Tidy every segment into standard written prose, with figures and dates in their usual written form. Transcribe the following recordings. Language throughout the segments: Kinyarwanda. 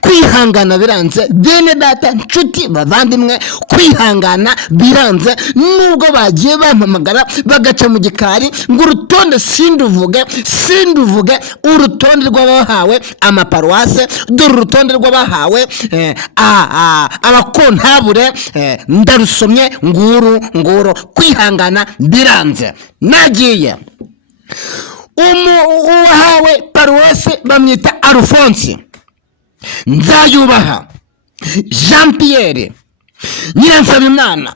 kwihangana biranze bene data nshuti bavandimwe, kwihangana biranze. Nubwo bagiye bampamagara bagaca mu gikari ngo urutonde sinduvuge urutonde rw'abahawe amaparuwase, dore urutonde rw'abahawe abakontabure, ndarusomye nguru. Kwihangana biranze. Nagiye uwahawe paruwase bamwita Alphonse Nzayubaha, Jean Pierre, Nyiransabimana,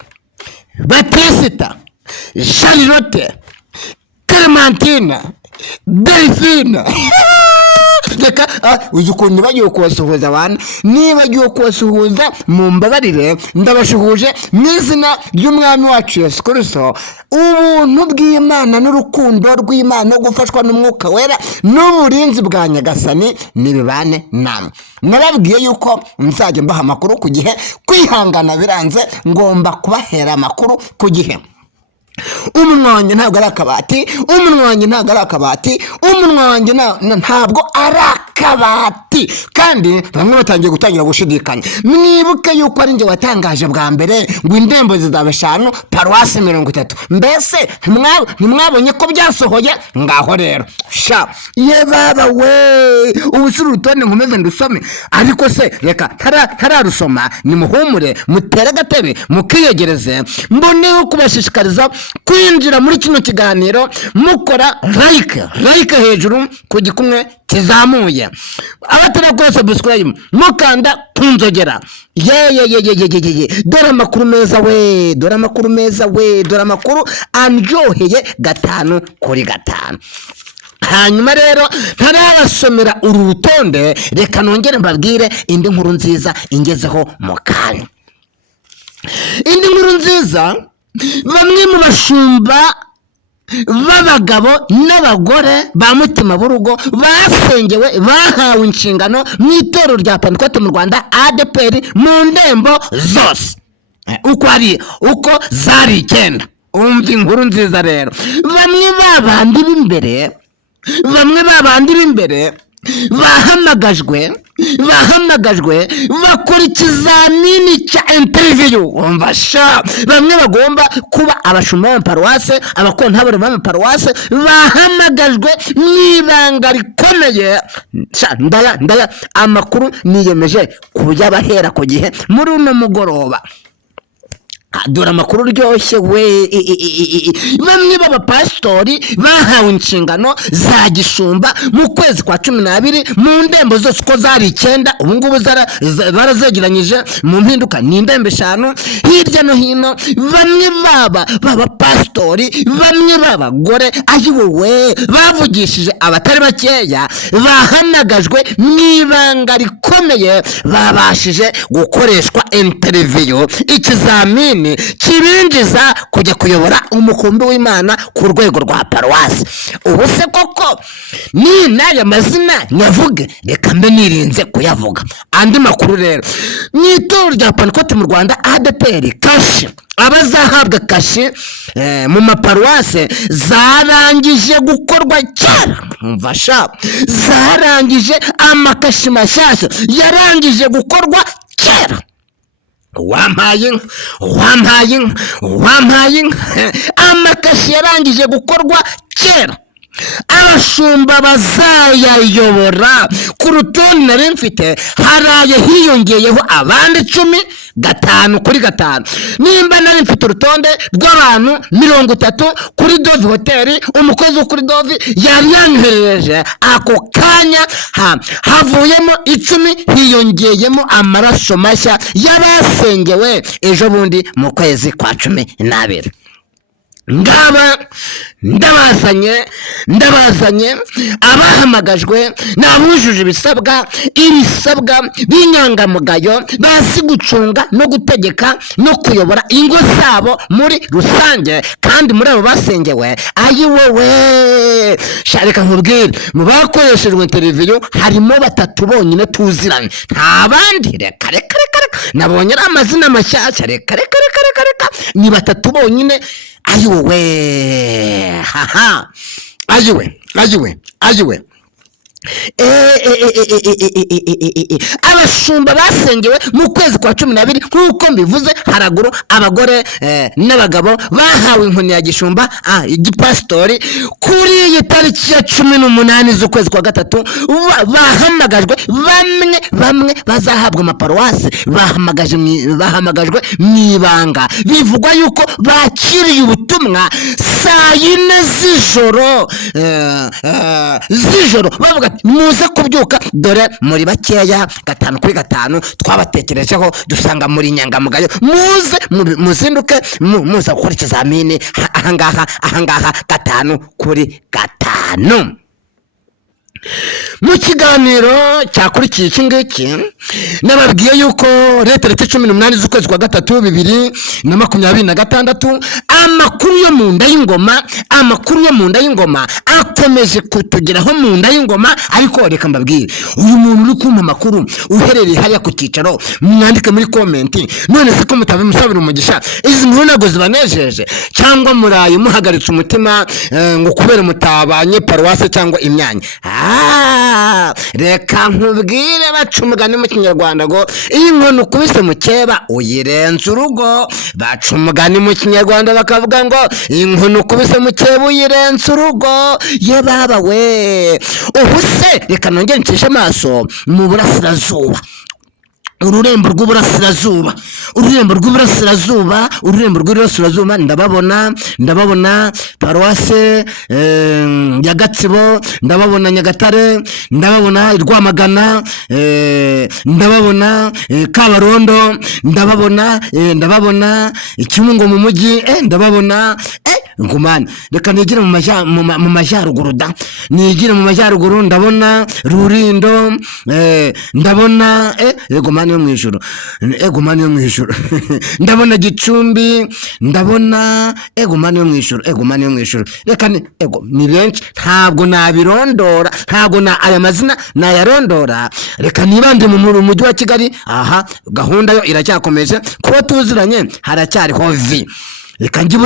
Batesita, Charlotte, Clementine, Delphine. Reka uzi ukuntu bagiye kubasuhuza abantu, nibagiye kubasuhuza mu mbabarire, ndabashuhuje mu izina ry'umwami wacu Yesu Kristo. Ubuntu bw'Imana n'urukundo rw'Imana no gufashwa n'umwuka wera n'uburinzi bwa Nyagasani nibibane namwe. Narabwiye yuko nzajya mbaha amakuru ku gihe. Kwihangana biranze, ngomba kubahera amakuru ku gihe. Umunwa wanjye ntabwo ari akabati, kandi bamwe batangiye gutangira gushidikanya. Mwibuke yuko ari njye watangaje bwa mbere ngo indembo zizaba 5 paruwasi 30. Mbese ntimwabonye ko byasohoye? Ngaho rero sha ye baba we, ubusuru rutonde nkomeze ndusome. Ariko se reka tararusoma, nimuhumure, mutere agatebe, mukiyegereze. Mboneho kubashishikariza kwinjira muri kino kiganiro mukora like hejuru ku gikumwe kizamuye, abatarakora subscribe mukanda kunzogera. Dore amakuru meza we, dore amakuru anjoheye 5 kuri 5. Hanyuma rero ntarabasomera uru rutonde, reka nongere mbabwire indi nkuru nziza ingezeho mu kanya. Indi nkuru nziza, bamwe mu bashumba b'abagabo n'abagore ba mutima b'urugo basengewe, bahawe inshingano mu itorero rya Pentecote mu Rwanda ADPR mu ndembo zose uko zari 9. Umva inkuru nziza rero. Bamwe babandi b'imbere bahamagajwe bakora ikizamini cya interview. Umva sha, bamwe bagomba kuba abashumba b'amaparuwase, abakontabure b'amaparuwase, bahamagajwe mwibanga rikomeye. Ndaya amakuru niyemeje kuyabahera ku gihe muri uno mugoroba. Dore amakuru ryoshye we. Bamwe b'abapasitori bahawe inshingano za gishumba mu kwezi kwa 12 mu ndembo zose uko zari 9. Ubu ngubu barazegeranyije mu mpinduka ni indembo 5 hirya no hino. Bamwe b'abapasitori, bamwe b'abagore ayiwe bavugishije abatari bakeya, bahamagajwe mwibanga rikomeye, babashije gukoreshwa interview, ikizamini kibinjiza kujya kuyobora umukumbi w'Imana ku rwego rwa paruwasi. Ubu se koko ni n'aya mazina nyavuge? Reka mbe nirinze kuyavuga. Andi makuru rero, mu itorero rya Pentecote mu Rwanda ADPR, kashi abazahabwa kashi mu maparuwase zarangije gukorwa kera. Umva sha, zarangije amakashi mashyashya yarangije gukorwa kera. Wampaye amakashi yarangije gukorwa kera. Abashumba bazayayobora ku rutonde nari mfite haraye hiyongeyeho abandi 10 5 kuri 5. Nimba nari mfite urutonde rw'abantu 30 kuri Dove Hotel, umukozi wo kuri Dove yari yanhereje ako kanya havuyemo 10, hiyongeyemo amaraso mashya y'abasengewe ejo bundi mu kwezi kwa 12. Ngaba ndabazanye abahamagajwe n'abujuje ibisabwa b'inyangamugayo, bazi gucunga no gutegeka no kuyobora ingo zabo muri rusange. Kandi muri abo basengewe ayi wowe shareka nkubwire, mu bakoreshejwe interview harimo 3 bonyine tuziranye, nta bandi. Reka nabonye amazina mashyashya. Reka ni 3 bonyine. Ayiwe abashumba basengewe mu kwezi kwa 12 nk'uko mbivuze haraguru, abagore n'abagabo bahawe inkoni ya gishumba igipasitori kuri iyi tariki ya 18 z'ukwezi kwa gatatu. Bahamagajwe bamwe bazahabwa amaparuwasi, bahamagajwe mu ibanga. Bivugwa yuko bakiriye ubutumwa saa 4 z'ijoro bavuga muze kubyuka, dore muri bakeya 5 kuri 5 twabatekerejeho dusanga muri nyangamugayo, muzinduke muza gukora ikizamini ahangaha 5 kuri 5. Mu kiganiro cyakurikiye iki ngiki nababwiye yuko leta 18 z'ukwezi kwa gatatu 2026 amakuru yo mu nda y'ingoma akomeje kutugeraho mu nda y'ingoma. Ariko reka mbabwire, uyu muntu uri kumpa amakuru uherereye hariya ku cyicaro, mwandike muri komenti, none se ko mutabimusabira umugisha, izi nkuru nago zibanejeje cyangwa murayi muhagaritse umutima ngo kubera mutabanye paruwase cyangwa imyanya? Reka nkubwire, baca umugani mu kinyarwanda ngo iyi nkono ukubise mukeba uyirenza urugo. Baca umugani mu kinyarwanda bakavuga ngo iyi nkono ukubise mukeba uyirenza urugo. Ye baba we, ubu se reka nongere ncishe amaso mu burasirazuba, ururembo rw'iburasirazuba ndababona paruwase ya Gatsibo, ndababona Nyagatare, ndababona Rwamagana, ndababona Kabarondo, ndababona Kibungo mu mujyi, ndababona ngumane. Reka nigire mu majyaruguru ndabona Rurindo, ndabona Gumane yo mwijuru, ndabona Gicumbi, ndabona Gumane yo mwijuru. Reka ni benshi, ntabwo nabirondora, aya mazina nayarondora. Reka nibande mu mujyi wa Kigali. Gahunda yo iracyakomeje, kuba tuziranye haracyariho vi. Reka njye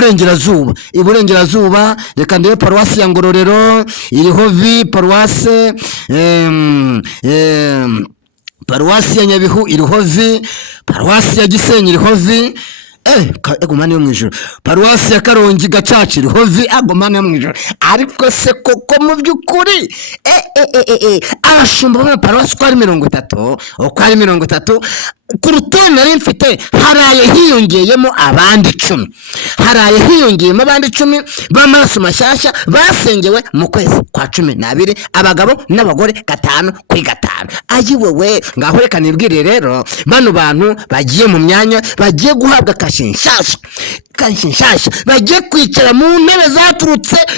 iburengerazuba, reka ndebe paruwasi ya Ngororero iriho vi, paruwasi ya Nyabihu iriho vi, paruwasi ya Gisenyi iriho vi, Gumane yo mwijuru. Paruwasi ya Karongi Gacaca iriho vi, Gumane yo mwijuru. Ariko se koko mu by'ukuri abashumba ba paruwasi uko ari 30 ku rutonde nari mfite, haraye hiyongeyemo abandi 10 b'amaraso mashyashya basengewe mu kwezi kwa 12, abagabo n'abagore 5 kuri 5. Ayi wewe, ngaho reka nibwire rero, bano bantu bagiye mu myanya, bagiye guhabwa kashi nshyashya, bagiye kwicara mu ntebe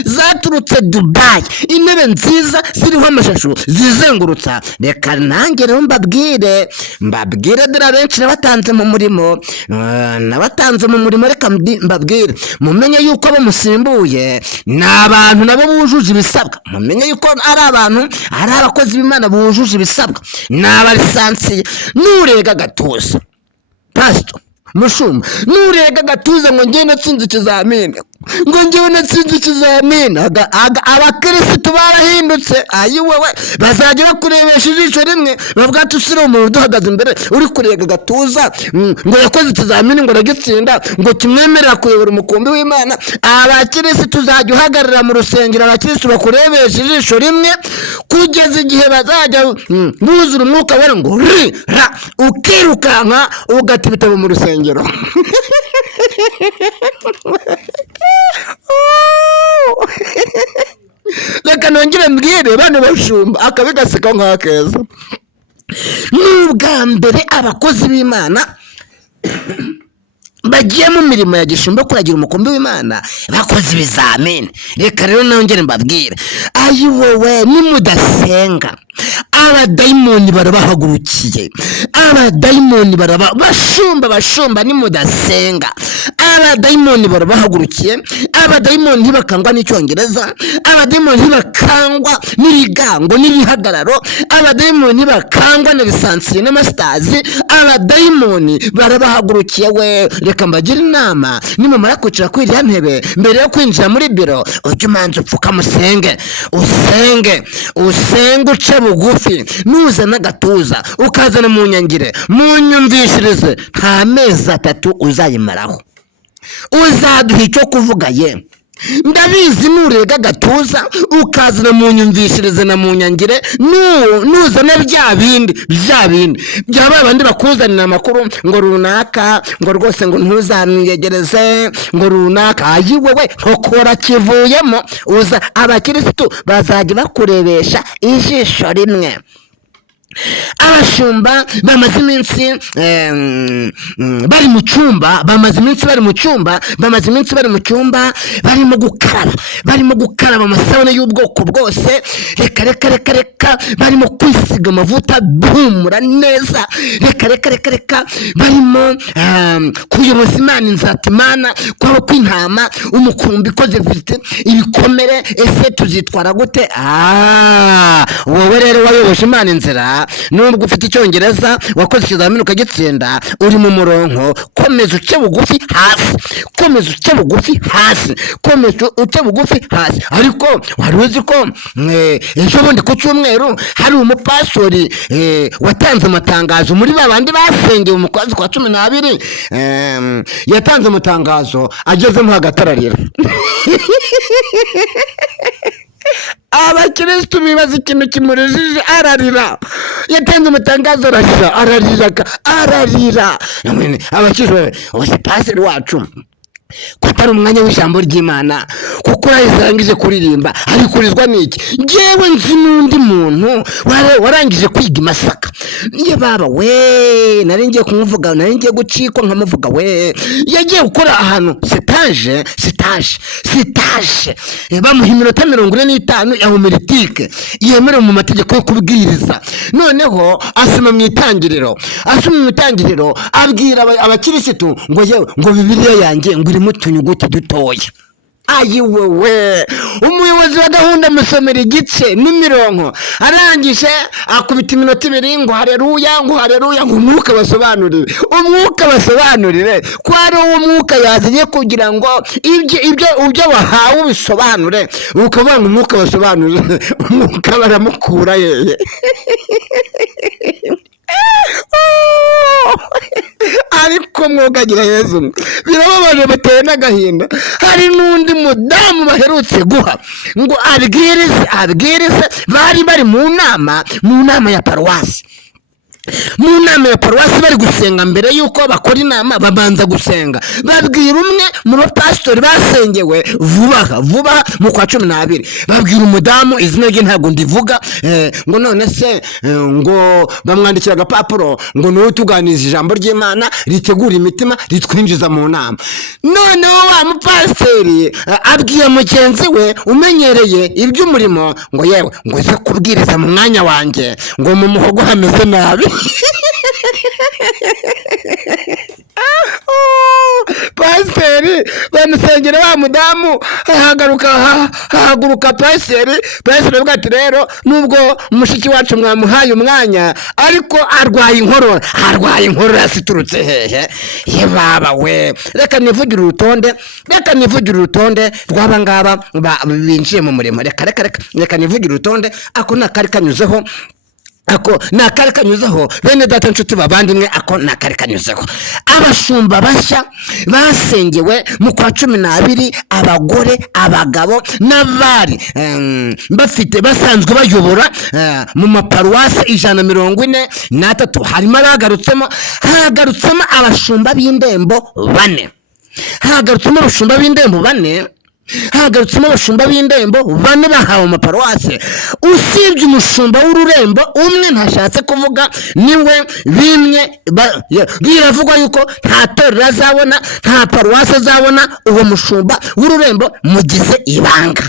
zaturutse Dubai, intebe nziza ziriho amashusho zizengurutsa. Reka nanjye rero mbabwire dira benshi nabatanze mu murimo, reka mbabwire mumenye yuko abo musimbuye ni abantu nabo bujuje ibisabwa. Mumenye yuko ari abakozi b'Imana bujuje ibisabwa, ni abalisansiye. Nurega gatuza pastor mushumba, nurega gatuza ngo njye natsinze ikizamini, abakirisitu barahindutse. Ayi wewe, bazajya bakurebesha ijisho rimwe bavuga ati usire umuntu duhagaze imbere uri kurega gatuza ngo yakoze ikizamini ngo aragitsinda, ngo kimwemerera kuyobora umukumbi w'Imana. Abakirisitu uzajya uhagarara mu rusengero, abakirisitu bakurebesha ijisho rimwe kugeza igihe bazajya buzura umwuka wera ngo ukirukanka ugata ibitabo mu rusengero. Reka nongere mbwire bano bashumba, akabi gaseka nk'akeza. N'ubwa mbere abakozi b'Imana bagiye mu mirimo ya gishumba kuragira umukumbi w'Imana bakoze ibizamini. Reka rero nongere mbabwire, ayi wowe nimudasenga abadayimoni barabahagurukiye, bashumba nimudasenga abadayimoni barabahagurukiye, abadayimoni ntibakangwa n'icyongereza, abadayimoni ntibakangwa n'ibigango n'ibihagararo, abadayimoni ntibakangwa na lisansiye n'amasitazi, abadayimoni barabahagurukiye. We reka mbagire inama, nimumara kwicara kuri iriya ntebe, mbere yo kwinjira muri biro ujye umanza upfukama usenge uce bugufi, nuzana agatuza ukazana mu nyangire, mu nyumvishirize, nta mezi 3 uzayimaraho, uzaduha icyo kuvuga. Ye ndabizi nurega agatuza ukazana mu nyumvishirize na mu nyangire, nuzana bya bindi byaba abandi bakuzanira amakuru ngo runaka, ngo rwose ngo ntuzaniyegereze, ngo runaka, ayiwe we nkokora kivuyemo, uza abakirisitu bazajya bakurebesha ijisho rimwe. Abashumba bamaze iminsi bari mu cyumba, barimo gukaraba amasabune y'ubwoko bwose, reka barimo kwisiga amavuta bihumura neza, reka barimo kuyoboza Imana inzatimana kwabo kw'intama, umukumbi ikoze vite ibikomere. Ese tuzitwara gute? Wowe rero wayoboje Imana inzira, nubwo ufite icyongereza, wakoze ikizamini ukagitsinda, uri mu murongo, komeza uce bugufi hasi. Ariko wari uzi ko ejo bundi ku cyumweru hari umupastori watanze amatangazo muri babandi basengeye mu kwezi kwa 12, yatanze amatangazo agezemo hagati ararira. Abakirisitu bibaza ikintu kimurijije, ararira. Yatanze amatangazo ararira. Abakirisitu bose, paseri wacu ko atari umwanya w'ijambo ry'Imana, kuko urayizangije kuririmba, arikurizwa n'iki? Ngewe nzi n'undi muntu warangije kwiga i Masaka, ye baba we, nari ngiye kumuvuga, nari ngiye gucikwa nkamuvuga. We yagiye gukora ahantu stage, bamuha iminota 45 ya homiletike yemerewe mu mategeko yo kubwiriza. Noneho asoma mu itangiriro, abwira abakirisitu ngo yewe, ngo Bibiliya yanjye ngo irimo utunyuguti dutoya. Ayiwe we, umuyobozi wa gahunda amusomera igice n'imirongo, arangije akubita iminota 2 ngo haleluya, ngo umwuka basobanurire ko ari uwo mwuka yazanye kugira ngo ibyo wahawe bisobanure. Ukavuga ngo umwuka basobanurire, umwuka baramukura yeye. Ariko mwogagira Yezu, birababaje bateye n'agahinda. Hari n'undi mudamu baherutse guha ngo abwirize, bari mu nama ya paruwasi. Mu nama ya paruwasi bari gusenga, mbere yuko bakora inama babanza gusenga. Babwira umwe mu bapastori basengewe vuba mu kwa 12, babwira umudamu, izina rye ntabwo ndivuga, ngo none se ngo bamwandikira agapapuro ngo niwe tuganiriza ijambo ry'Imana ritegura imitima ritwinjiza mu nama. Noneho wa mupasiteri abwiye mugenzi we umenyereye iby'umurimo ngo yewe, ngo ze kubwiriza mu mwanya wanjye, ngo mu muhogo hameze nabi. Pasiteri bamusengera, wa mudamu hahaguruka pasiteri avuga ati rero nubwo mushiki wacu mwamuhaye umwanya, ariko arwaye inkorora siturutse hehe. Ye baba we, reka nivugire urutonde rw'aba ngaba binjiye mu murimo. Reka nivugire urutonde, ako nakari kanyuzeho bene data nshuti bavandimwe, ako nakari kanyuzeho. Abashumba bashya basengewe mu kwa 12, abagore, abagabo n'abari basanzwe bayobora mu maparuwasi 143. harimo hagarutsemo abashumba b'indembo 4, abashumba b'indembo 4 bahawe amaparuwasi. Usibye umushumba w'ururembo umwe, ntashatse kuvuga, niwe bimwe. Biravugwa yuko nta torero azabona, nta paruwasi azabona uwo mushumba w'ururembo mugize ibanga.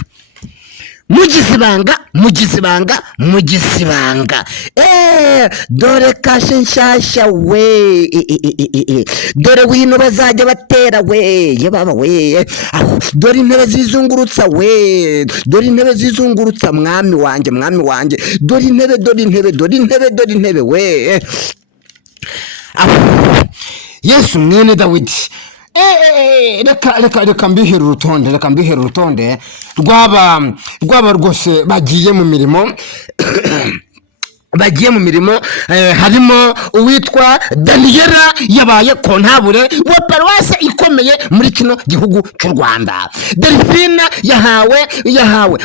mugizibanga dore kashe nshyashya we dore wino bazajya batera we ye baba we dore intebe zizungurutsa we dore intebe zizungurutsa mwami wanjye dore intebe we Yesu mwene Dawidi reka mbihera urutonde rwaba rwose bagiye mu mirimo harimo uwitwa Daniela yabaye kontabure wa paruwase ikomeye muri kino gihugu cy'u Rwanda. Delphine yahawe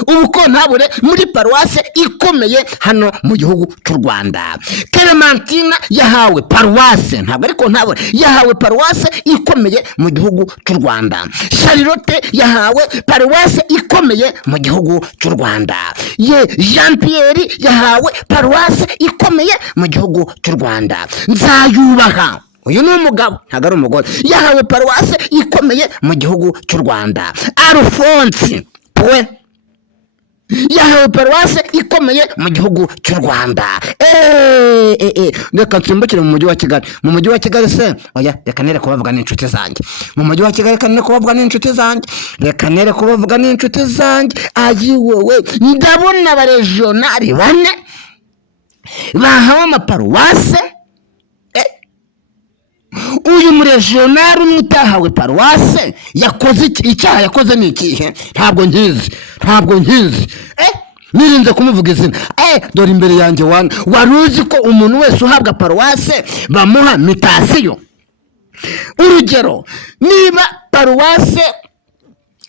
ubukontabure muri paruwase ikomeye hano mu gihugu cy'u Rwanda. Clementina yahawe paruwase, ntabwo ari kontabure, yahawe paruwase ikomeye mu gihugu cy'u Rwanda. Charlotte yahawe paruwase ikomeye mu gihugu cy'u Rwanda. Jean Pierre yahawe paruwase ikomeye mu gihugu cy'u Rwanda. Nzayubaha, uyu ni umugabo ntabwo ari umugore, yahawe paruwase ikomeye mu gihugu cy'u Rwanda. Alphonse we yahawe paruwase ikomeye mu gihugu cy'u Rwanda. Reka nsimbukire mu mujyi wa Kigali se oya reka nere kubavuga n'inshuti zanjye mu mujyi wa Kigali, reka nere kubavuga n'inshuti zanjye ayiwewe ndabona abaregionari 4 bahawe amaparuwase. Uyu muregionari umwe utahawe paruwase yakoze icyaha yakoze ni ikihe? Ntabwo nkizi nirinze kumuvuga izina. Dore imbere yanjye wari uzi ko umuntu wese uhabwa paruwase bamuha mitasiyo? Urugero, niba paruwase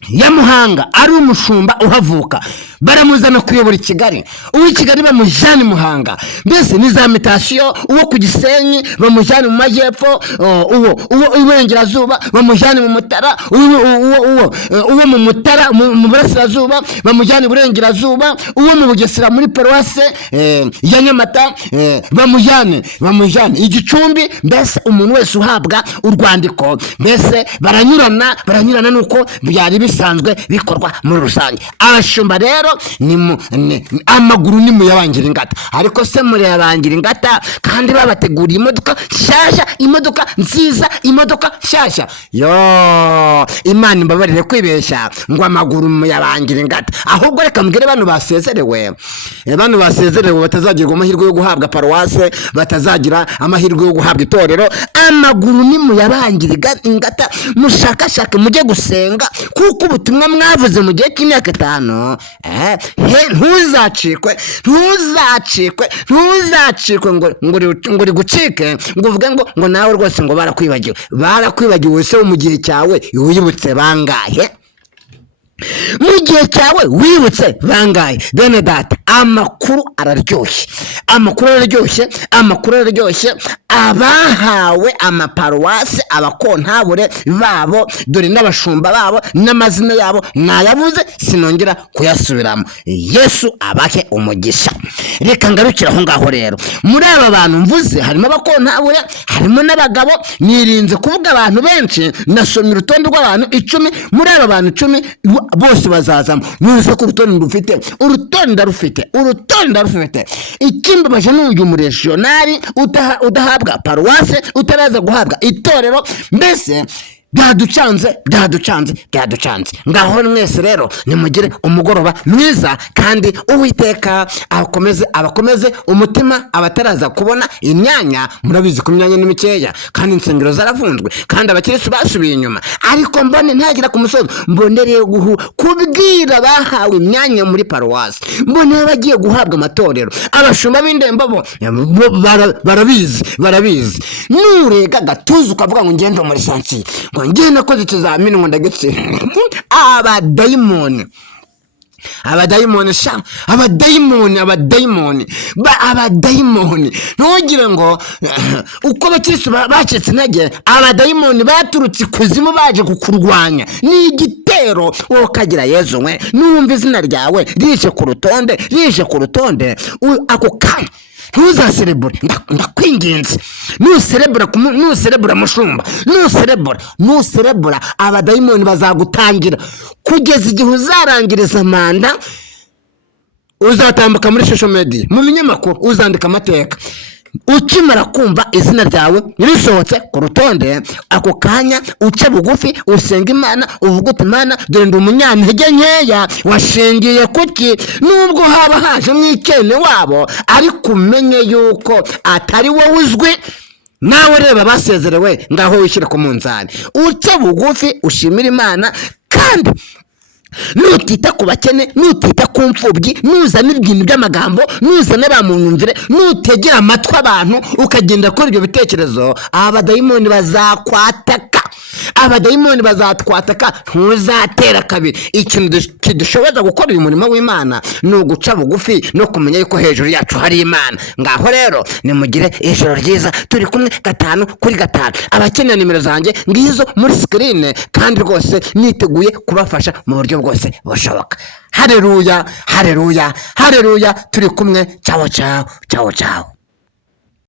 ya Muhanga ari umushumba uhavuka, baramuzana kuyobora i Kigali, uw'i Kigali bamujyana i Muhanga, mbese ni za mitasiyo. Uwo ku Gisenyi bamujyana mu majyepfo, uwo iburengerazuba bamujyana mu Mutara, uwo mu Mutara mu burasirazuba bamujyana iburengerazuba, uwo mu Bugesera muri paruwase ya Nyamata bamujyane Igicumbi. Mbese umuntu wese uhabwa urwandiko, mbese baranyurana nuko byari bisanzwe bikorwa muri rusange. Abashumba rero amaguru ni muyabangira ingata, ariko se muyabangira ingata kandi babateguriye imodoka nshyashya, imodoka nziza, imodoka nshyashya. Imana imbabarire kwibeshya ngo amaguru muyabangira ingata. Ahubwo reka mbwire bano basezerewe batazagirwa amahirwe yo guhabwa paruwase, batazagira amahirwe yo guhabwa itorero, amaguru ni muyabangira ingata. Mushakashake mujye gusenga, kuko ubutumwa mwavuze mu gihe cy'imyaka 5 ntuzacikwe ngo rigucike ngo uvuge ngo nawe rwose ngo barakwibagiwe se mu gihe cyawe wibutse bangahe? Mu gihe cyawe wibutse bangahe? Bene data, amakuru araryoshye. Abahawe amaparuwase, abakontabure babo, dore n'abashumba babo n'amazina yabo nayabuze, sinongera kuyasubiramo. Yesu abahe umugisha. Reka ngarukira aho ngaho rero. Muri aba bantu mvuze harimo abakontabure, harimo n'abagabo. Nirinze kuvuga abantu benshi, nasomye urutonde rw'abantu 10. Muri aba bantu 10 bose bazazamo. Nuse ko urutonde rufite ikimbabaje n'uyu muregionari udahabwa paruwase, utaraza guhabwa itorero. Mbese byaducanze. Ngaho mwese rero nimugire umugoroba mwiza, kandi Uwiteka abakomeze umutima. Abataraza kubona imyanya, murabizi ko imyanya ni mikeya kandi insengero zaravunzwe kandi abakirisitu basubiye inyuma, ariko mbone ntagira ku musozi, mbonereye kubwira bahawe imyanya muri paruwasi, mbone bagiye guhabwa amatorero. Abashumba b'indembo bo barabizi. Nurega gatuza ukavuga ngo ngende muri sansi, ngo ngende nakoze ikizamini ngo ndagitsinda. Abadayimoni ntugire ngo uko abakirisitu bacitse intege, abadayimoni baturutse ikuzimu baje kukurwanya. Ni igitero wowe ukagira Yezu we, numva izina ryawe rije ku rutonde ako kanya ntuzaserebure. Ndakwinginze, nuserebura mushumba, nuserebura abadayimoni bazagutangira kugeza igihe uzarangiriza manda uzatambuka muri social media, mu binyamakuru uzandika amateka. Ukimara kumva izina ryawe risohotse ku rutonde, ako kanya uce bugufi usenga Imana, uvuga uti Imana dore ndi umunyantege nkeya, washingiye kuki? Nubwo haba haje mwikene wabo, ariko umenye yuko atari wowe uzwi. Nawe reba basezerewe, ngaho wishyire ku munzani, uce bugufi ushimira Imana, kandi nutita ku bakene, nutita ku mfubyi, nuzana ibintu by'amagambo, nuzana ba munyumvire, nutegera amatwi abantu ukagenda kuri ibyo bitekerezo, abadayimoni bazakwataka, abadayimoni bazatwataka, ntuzatera kabiri. Ikintu kidushoboza gukora uyu murimo w'Imana ni uguca bugufi no kumenya yuko hejuru yacu hari Imana. Ngaho rero nimugire ijoro ryiza, turi kumwe 5 kuri 5. Abakeneye nimero zanjye ngizo muri screen, kandi rwose niteguye kubafasha mu buryo bwose bushoboka. Haleluya, haleluya, haleluya, turi kumwe. Ciao ciao, ciao ciao.